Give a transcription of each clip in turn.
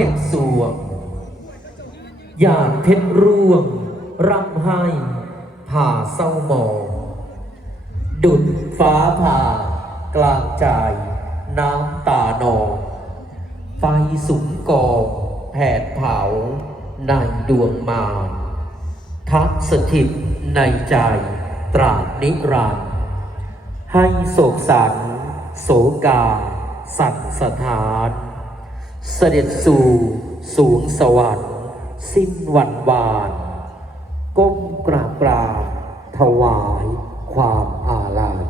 ด็กสวงหยาดเพชรร่วงร่ำให้ผ่าเศร้าหมอง ดุดฟ้าผ่า กลางใจ น้ำตาหนอง ไฟสุมกองแผดเผา ในดวงมารทักสถิตในใจ ตราบนิรันดร์ให้โศกสันโศกา สัตสถาน เสด็จสู่สูงสวรรค์สิ้นวันวาน ก้มกราบกราบถวายความอาลัย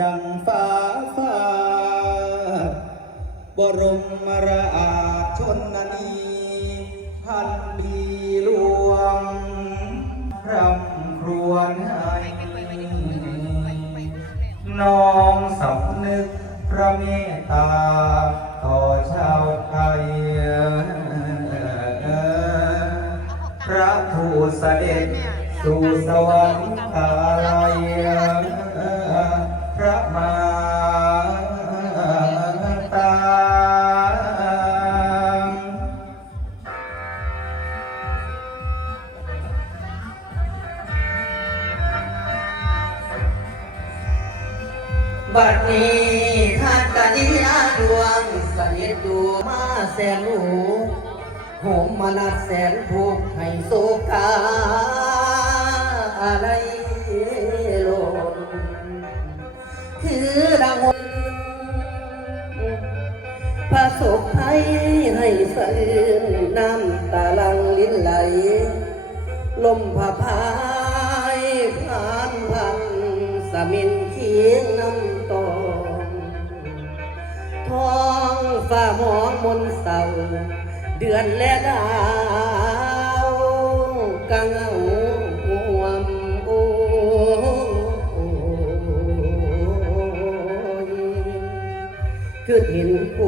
ดังฟ้าฟ้า บรมราชชนนีพันปีหลวงรำครวญให้น้อมสำนึกพระเมตตา ต่อชาวไทย พระผู้เสด็จสู่สวรรคา เสด็จดูมาแสนหูโหมมานัดแสนทุกให้โศกาอะไรโลนคือดังหนพระศพให้ให้สะอื้นน้ำตาลังลิ้นไหล ลมผาพายผ่านพันสมินเคียงน้ำตองท้อ ฟ้ามองมนเศร้าเดือนและดาวกังเอาวมโอ้ยคือเห็นค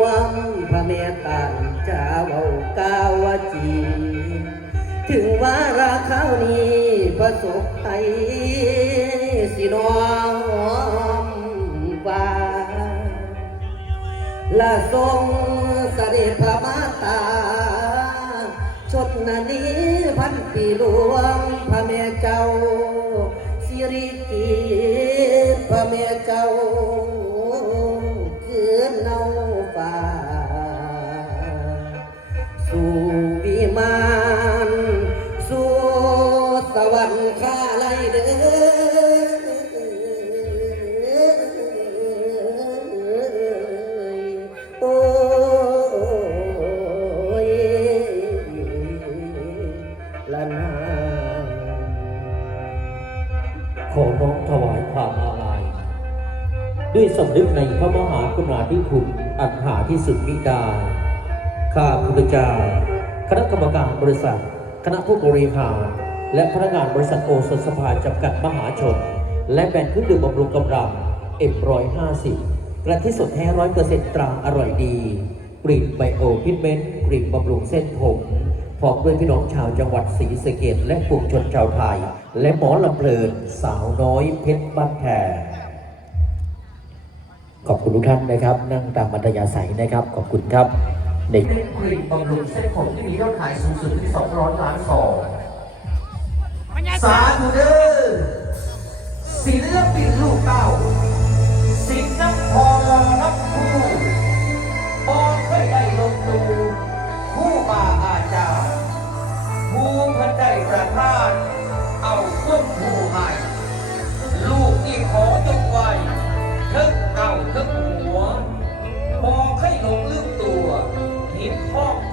วามพระเมตตาจาเบากาวจี ถึงว่าราคราวนี้ประสบภัยสิน้อง ละทรงสริพระมาตาชดนานี้พันปีหลวงพระแม่เจ้าสิริกิ ด้วยสำนึกในพระมหากรุณาธิคุณอันหาที่สุดมิได้ข้าพุทธเจ้า คณะกรรมการบริษัท คณะผู้บริหาร และพนักงานบริษัทโอสถสภาจำกัดมหาชน และแบรนด์เครื่องดื่มบำรุงกำลังเอ็มร้อยห้าสิบกระที่สดแท้ร้อยเปอร์เซ็นต์ตราอร่อยดีกลิ่นไบโอพิทเมนต์กลิ่นบำรุงเส้นผมพร้อมด้วยพี่น้องชาวจังหวัดศรีสะเกษและปวงชนชาวไทย และหมอลำเพลินสาวน้อยเพชรบ้านแพร ขอบคุณทุกท่านนะครับ นั่งตามบรรยาศัยนะครับ ขอบคุณครับเด็กผลิตบำรุงเส้นผมที่มียอดขายสูงสุดที่200ล้านซองสาธุเดอร์สีเลือดปิดลูกเต้า 痛